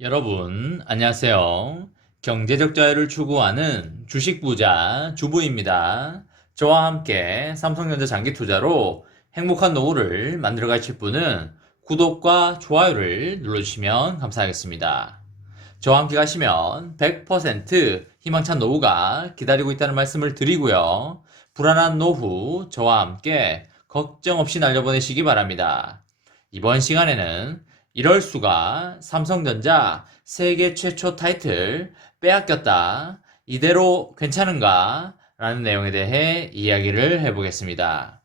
여러분, 안녕하세요. 경제적 자유를 추구하는 주식 부자 주부입니다. 저와 함께 삼성전자 장기 투자로 행복한 노후를 만들어 가실 분은 구독과 좋아요를 눌러주시면 감사하겠습니다. 저와 함께 가시면 100% 희망찬 노후가 기다리고 있다는 말씀을 드리고요. 불안한 노후 저와 함께 걱정 없이 날려보내시기 바랍니다. 이번 시간에는 이럴 수가 삼성전자 세계 최초 타이틀 빼앗겼다. 이대로 괜찮은가? 라는 내용에 대해 이야기를 해보겠습니다.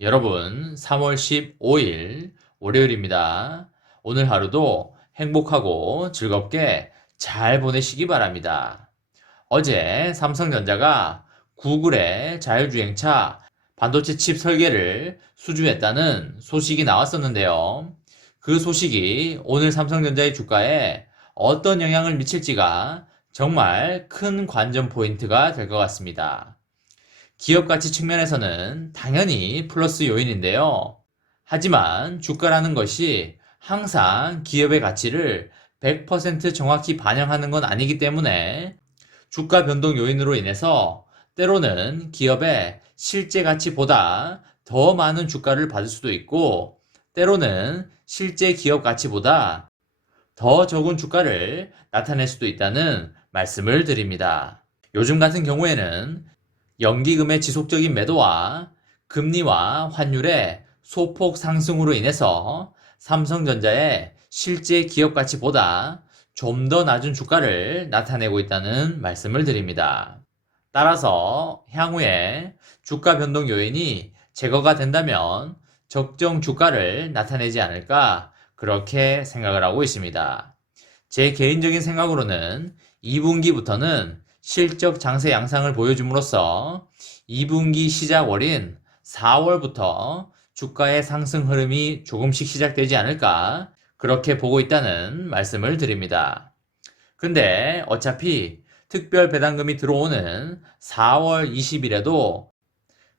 여러분, 3월 15일 월요일입니다. 오늘 하루도 행복하고 즐겁게 잘 보내시기 바랍니다. 어제 삼성전자가 구글의 자율주행차 반도체 칩 설계를 수주했다는 소식이 나왔었는데요. 그 소식이 오늘 삼성전자의 주가에 어떤 영향을 미칠지가 정말 큰 관전 포인트가 될 것 같습니다. 기업 가치 측면에서는 당연히 플러스 요인인데요. 하지만 주가라는 것이 항상 기업의 가치를 100% 정확히 반영하는 건 아니기 때문에 주가 변동 요인으로 인해서 때로는 기업의 실제 가치보다 더 많은 주가를 받을 수도 있고, 때로는 실제 기업 가치보다 더 적은 주가를 나타낼 수도 있다는 말씀을 드립니다. 요즘 같은 경우에는 연기금의 지속적인 매도와 금리와 환율의 소폭 상승으로 인해서 삼성전자의 실제 기업 가치보다 좀 더 낮은 주가를 나타내고 있다는 말씀을 드립니다. 따라서 향후에 주가 변동 요인이 제거가 된다면 적정 주가를 나타내지 않을까 그렇게 생각을 하고 있습니다. 제 개인적인 생각으로는 2분기부터는 실적 장세 양상을 보여줌으로써 2분기 시작월인 4월부터 주가의 상승 흐름이 조금씩 시작되지 않을까 그렇게 보고 있다는 말씀을 드립니다. 근데 어차피 특별 배당금이 들어오는 4월 20일에도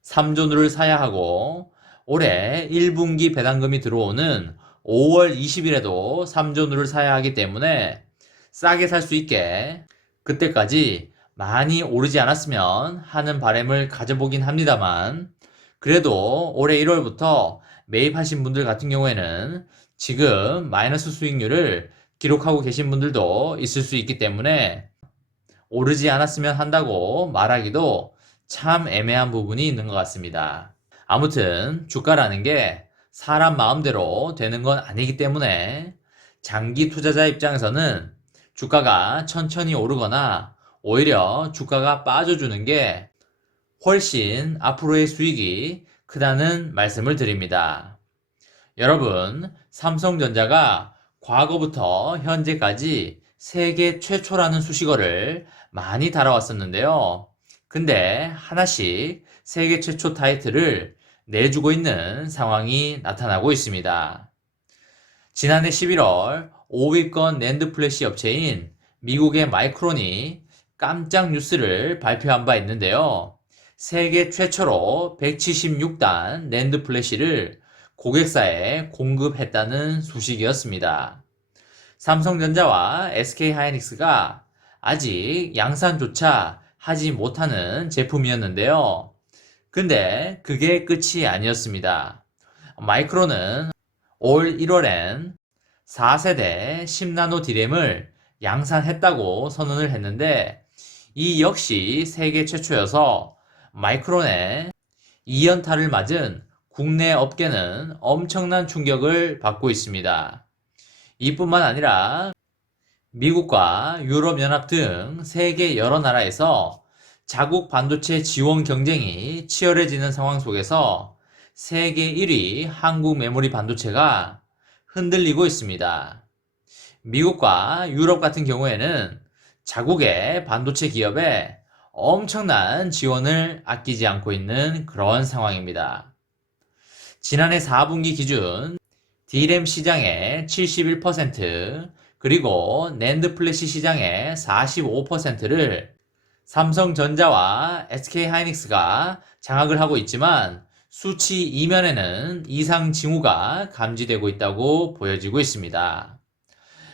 3존을 사야 하고, 올해 1분기 배당금이 들어오는 5월 20일에도 3존을 사야 하기 때문에 싸게 살 수 있게 그때까지 많이 오르지 않았으면 하는 바람을 가져보긴 합니다만, 그래도 올해 1월부터 매입하신 분들 같은 경우에는 지금 마이너스 수익률을 기록하고 계신 분들도 있을 수 있기 때문에 오르지 않았으면 한다고 말하기도 참 애매한 부분이 있는 것 같습니다. 아무튼 주가라는 게 사람 마음대로 되는 건 아니기 때문에 장기 투자자 입장에서는 주가가 천천히 오르거나 오히려 주가가 빠져주는 게 훨씬 앞으로의 수익이 크다는 말씀을 드립니다. 여러분, 삼성전자가 과거부터 현재까지 세계 최초라는 수식어를 많이 달아왔었는데요. 근데 하나씩 세계 최초 타이틀을 내주고 있는 상황이 나타나고 있습니다. 지난해 11월 5위권 낸드 플래시 업체인 미국의 마이크론이 깜짝 뉴스를 발표한 바 있는데요. 세계 최초로 176단 낸드 플래시를 고객사에 공급했다는 소식이었습니다. 삼성전자와 SK하이닉스가 아직 양산조차 하지 못하는 제품이었는데요. 근데 그게 끝이 아니었습니다. 마이크론은 올 1월엔 4세대 10나노 D램을 양산했다고 선언을 했는데, 이 역시 세계 최초여서 마이크론의 2연타를 맞은 국내 업계는 엄청난 충격을 받고 있습니다. 이뿐만 아니라 미국과 유럽연합 등 세계 여러 나라에서 자국 반도체 지원 경쟁이 치열해지는 상황 속에서 세계 1위 한국 메모리 반도체가 흔들리고 있습니다. 미국과 유럽 같은 경우에는 자국의 반도체 기업에 엄청난 지원을 아끼지 않고 있는 그런 상황입니다. 지난해 4분기 기준 D램 시장의 71%, 그리고 낸드 플래시 시장의 45%를 삼성전자와 SK하이닉스가 장악을 하고 있지만, 수치 이면에는 이상 징후가 감지되고 있다고 보여지고 있습니다.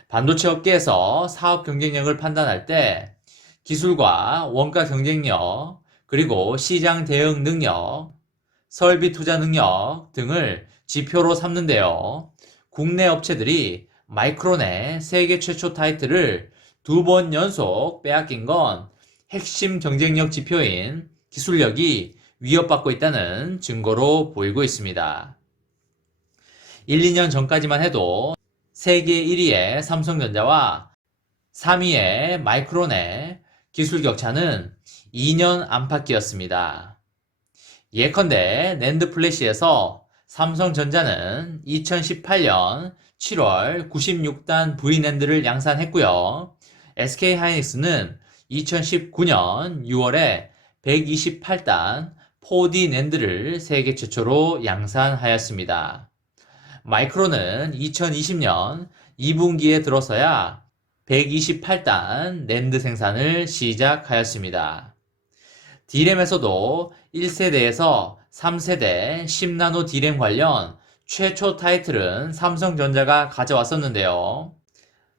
반도체 업계에서 사업 경쟁력을 판단할 때 기술과 원가 경쟁력, 그리고 시장 대응 능력, 설비 투자 능력 등을 지표로 삼는데요. 국내 업체들이 마이크론의 세계 최초 타이틀을 2번 연속 빼앗긴 건 핵심 경쟁력 지표인 기술력이 위협받고 있다는 증거로 보이고 있습니다. 1, 2년 전까지만 해도 세계 1위의 삼성전자와 3위의 마이크론의 기술 격차는 2년 안팎이었습니다. 예컨대 낸드 플래시에서 삼성전자는 2018년 7월 96단 V낸드를 양산했고요. SK하이닉스는 2019년 6월에 128단 4D 낸드를 세계 최초로 양산하였습니다. 마이크론은 2020년 2분기에 들어서야 128단 낸드 생산을 시작하였습니다. D램에서도 1세대에서 3세대 10나노 D램 관련 최초 타이틀은 삼성전자가 가져왔었는데요.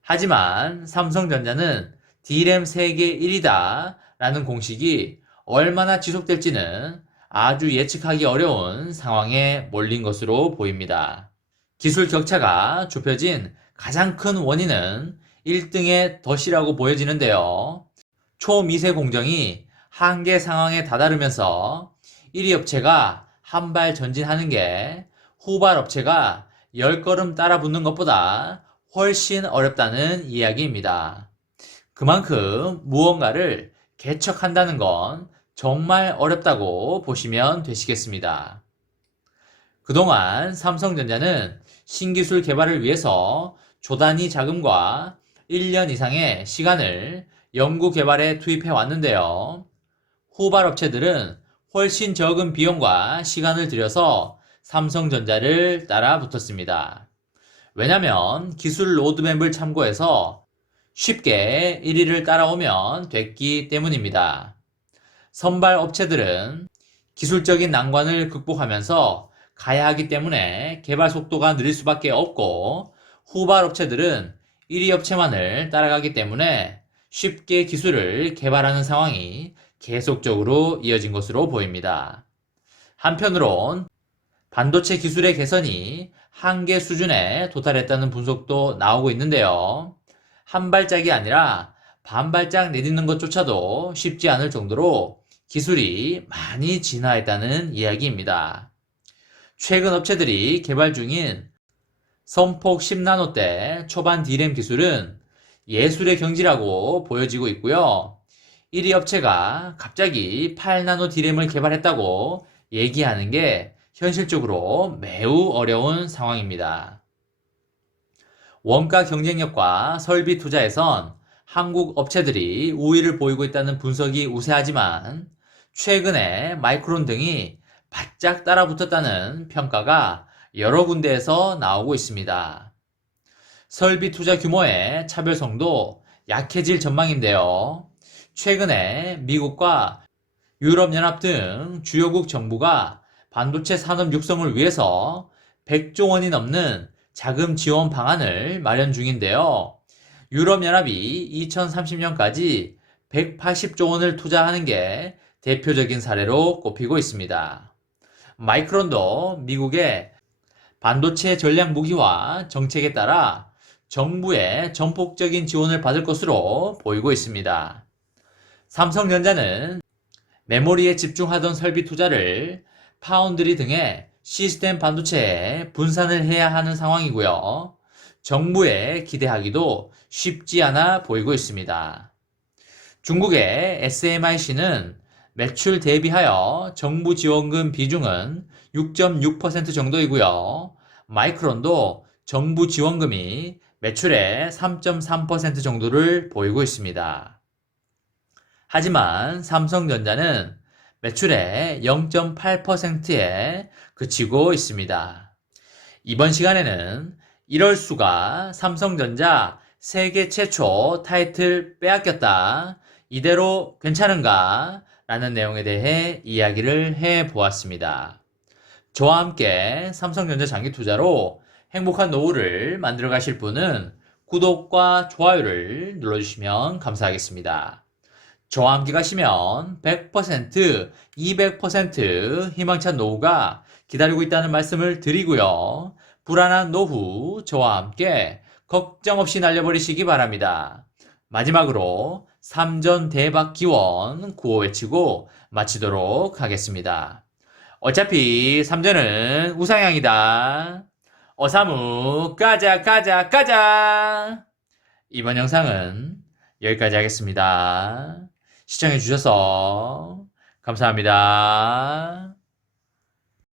하지만 삼성전자는 D램 세계 1위다 라는 공식이 얼마나 지속될지는 아주 예측하기 어려운 상황에 몰린 것으로 보입니다. 기술 격차가 좁혀진 가장 큰 원인은 1등의 덫이라고 보여지는데요. 초미세 공정이 한계 상황에 다다르면서 1위 업체가 한 발 전진하는 게 후발 업체가 10걸음 따라 붙는 것보다 훨씬 어렵다는 이야기입니다. 그만큼 무언가를 개척한다는 건 정말 어렵다고 보시면 되시겠습니다. 그동안 삼성전자는 신기술 개발을 위해서 조단위 자금과 1년 이상의 시간을 연구 개발에 투입해 왔는데요. 후발 업체들은 훨씬 적은 비용과 시간을 들여서 삼성전자를 따라 붙었습니다. 왜냐하면 기술 로드맵을 참고해서 쉽게 1위를 따라오면 됐기 때문입니다. 선발 업체들은 기술적인 난관을 극복하면서 가야 하기 때문에 개발 속도가 느릴 수밖에 없고, 후발 업체들은 1위 업체만을 따라가기 때문에 쉽게 기술을 개발하는 상황이 계속적으로 이어진 것으로 보입니다. 한편으론 반도체 기술의 개선이 한계 수준에 도달했다는 분석도 나오고 있는데요. 한 발짝이 아니라 반 발짝 내딛는 것조차도 쉽지 않을 정도로 기술이 많이 진화했다는 이야기입니다. 최근 업체들이 개발 중인 선폭 10나노대 초반 D램 기술은 예술의 경지라고 보여지고 있고요. 1위 업체가 갑자기 8나노 D램을 개발했다고 얘기하는 게 현실적으로 매우 어려운 상황입니다. 원가 경쟁력과 설비 투자에선 한국 업체들이 우위를 보이고 있다는 분석이 우세하지만, 최근에 마이크론 등이 바짝 따라붙었다는 평가가 여러 군데에서 나오고 있습니다. 설비 투자 규모의 차별성도 약해질 전망인데요. 최근에 미국과 유럽연합 등 주요국 정부가 반도체 산업 육성을 위해서 100조 원이 넘는 자금 지원 방안을 마련 중인데요. 유럽연합이 2030년까지 180조 원을 투자하는 게 대표적인 사례로 꼽히고 있습니다. 마이크론도 미국의 반도체 전략 무기화 정책에 따라 정부의 전폭적인 지원을 받을 것으로 보이고 있습니다. 삼성전자는 메모리에 집중하던 설비 투자를 파운드리 등의 시스템 반도체에 분산을 해야 하는 상황이고요. 정부에 기대하기도 쉽지 않아 보이고 있습니다. 중국의 SMIC는 매출 대비하여 정부 지원금 비중은 6.6% 정도이고요. 마이크론도 정부 지원금이 매출의 3.3% 정도를 보이고 있습니다. 하지만 삼성전자는 매출의 0.8%에 그치고 있습니다. 이번 시간에는 이럴 수가 삼성전자 세계 최초 타이틀 빼앗겼다, 이대로 괜찮은가? 라는 내용에 대해 이야기를 해 보았습니다. 저와 함께 삼성전자 장기 투자로 행복한 노후를 만들어 가실 분은 구독과 좋아요를 눌러주시면 감사하겠습니다. 저와 함께 가시면 100%, 200% 희망찬 노후가 기다리고 있다는 말씀을 드리고요. 불안한 노후 저와 함께 걱정 없이 날려버리시기 바랍니다. 마지막으로 3전 대박 기원 구호 외치고 마치도록 하겠습니다. 어차피 3전은 우상향이다. 어사무 가자 가자 가자. 이번 영상은 여기까지 하겠습니다. 시청해주셔서 감사합니다.